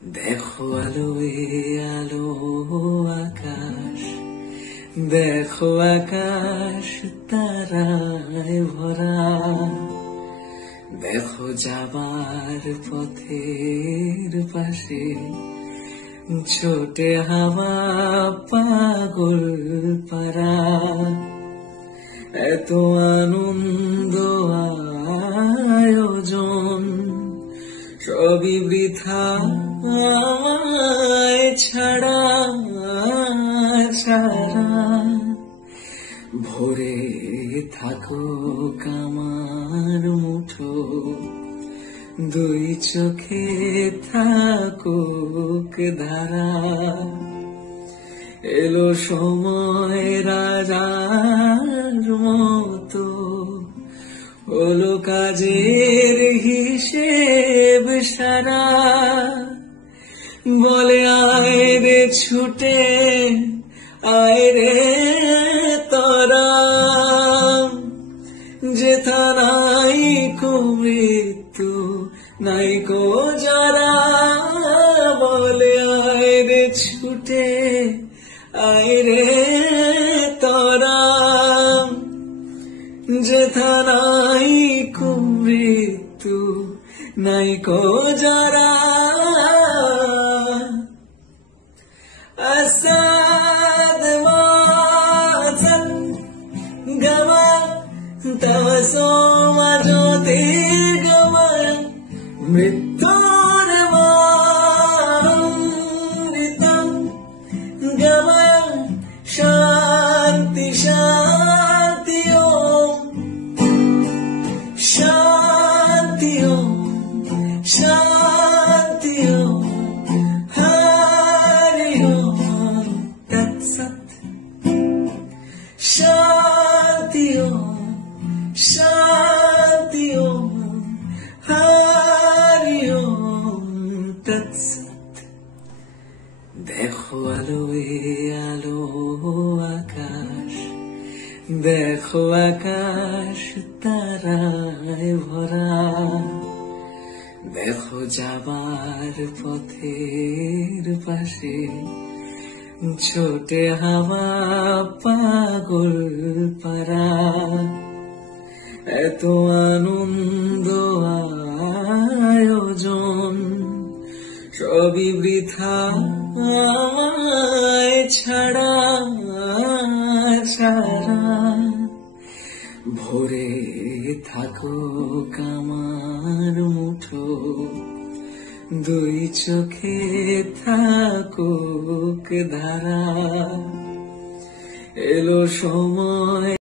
দেখো আলোয় আলো আকাশ, দেখো আকাশ তারায় ভরা, দেখো যাবার পথের পাশে ছোটে হাওয়া পাগল পারা। এত আনন্দ আয়োজন সবই বৃথা আমায় ছাড়া ছাড়া। ভরে থাকুক আমার মুঠো, দুই চোখে থাকুক ধারা। এলো সময় রাজার মতো, হলো কাজের হিসেব সারা। বলে আয় রে ছুটে আয় রে তোরা, যেথা নাই কো মৃত্যু নাই কো যারা। বলে আয় রে ছুটে আয় রে তোরা, যেথা নাই কো মৃত্যু নাই কো যারা। أسعد معزن جمع تبسم জ্যোতির্গময় মৃত্যুর মৃত্যুম গময় শান্তি শান্তি ওম শান্তি ওম শান্তি ওম। शांति ओम शांति ओम हरि ओम तत्सत। देखो आलोय आलो आकाश, देखो आकाश ताराয় ভরা, দেখো যাবার পথের পাশে ছোটে হাওয়া পাগল পারা। এত আনন্দ আয়োজন সবই বৃথা আমায় ছাড়া ছাড়া। ভরে থাকুক আমার মুঠো, দুই চোখে থাকুক ধারা। এলো সময়